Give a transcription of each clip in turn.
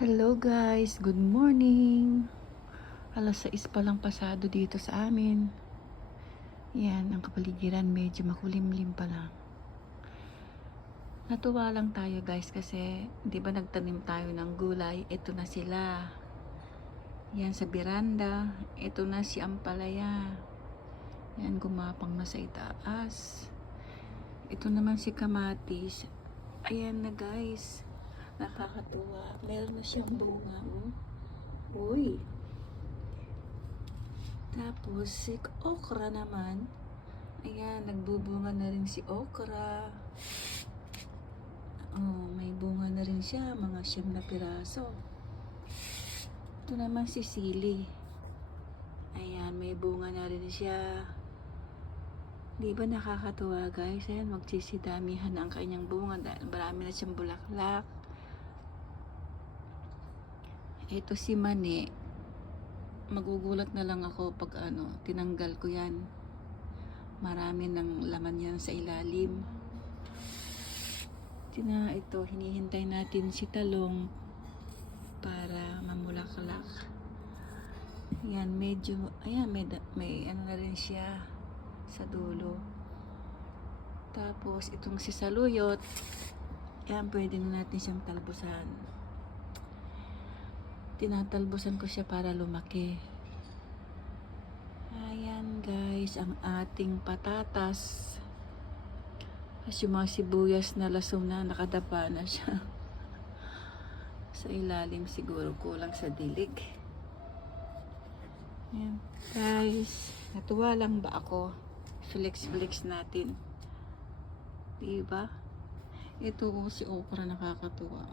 Hello guys, good morning. Alas 6 pa lang pasado dito sa amin. Yan, ang kapaligiran medyo makulimlim pa lang. Natuwa lang tayo guys kasi di ba nagtanim tayo ng gulay? Ito na sila. Yan sa beranda. Ito na si ampalaya. Yan, gumapang na sa itaas. Ito naman si kamatis. Ayan na guys. Nakakatuwa. Meron na siyang bunga. Uy. Tapos si okra naman. Ayan, nagbubunga na rin si okra. Oh, may bunga na rin siya. Mga 9 na piraso. Ito naman si sili. Ayan, may bunga na rin siya. Di ba nakakatuwa guys? Ayan, magsisidamihan ang kanyang bunga dahil marami na siyang bulaklak. Ito si mani. Magugulat na lang ako pag tinanggal ko yan. Marami ng laman yan sa ilalim. Ito, hinihintay natin si talong para mamulaklak. Yan, medyo, ayan, may ano na rin siya sa dulo. Tapos, itong si saluyot, yan, pwede na natin siyang talbusan. Tinatalbusan ko siya para lumaki. Ayan guys, ang ating patatas. As yung mga sibuyas na laso na, nakadapa na siya. Sa ilalim siguro, kulang sa dilig. Ayan guys, natuwa lang ba ako? Flex natin. Diba? Ito si okra, nakakatuwa.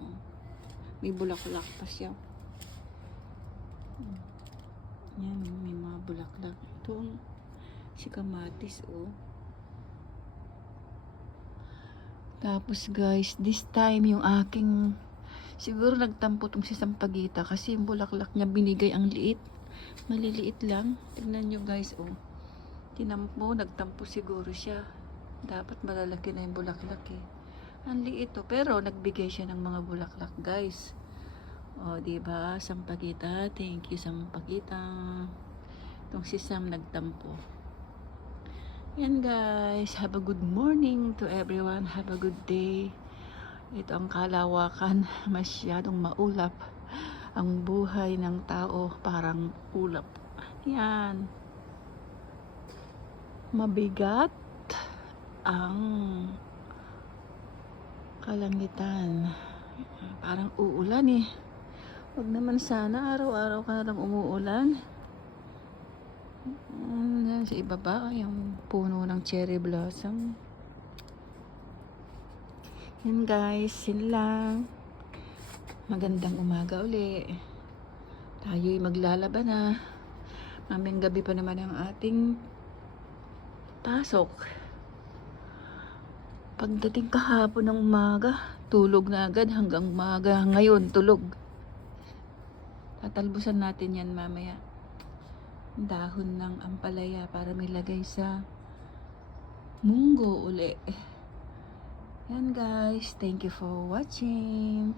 May bulaklak pa siya. Yan, may mga bulaklak. Ito si kamatis, Tapos guys, this time yung aking, siguro nagtampo tong si sampagita kasi yung bulaklak niya binigay ang liit. Maliliit lang. Tingnan nyo guys, tinampo, nagtampo siguro siya. Dapat malalaki na yung bulaklak Ang liit pero nagbigay siya ng mga bulaklak guys. Diba? Sampagita. Thank you, sampagita. Itong si Sam nagtampo. Yan guys. Have a good morning to everyone. Have a good day. Ito ang kalawakan. Masyadong maulap. Ang buhay ng tao parang ulap. Yan. Mabigat ang kalangitan. Parang uulan Huwag naman sana araw-araw ka na lang umuulan. Sa ibaba yung puno ng cherry blossom. Yan guys, yun lang. Magandang umaga uli. Tayo'y maglalaba na. Mamayang gabi pa naman ang ating pasok. Pagdating kahapon ng umaga, tulog na agad hanggang umaga. Ngayon, tulog. Tatalbusan natin yan mamaya. Dahon ng ampalaya para may lagay sa munggo uli. Yan guys, thank you for watching.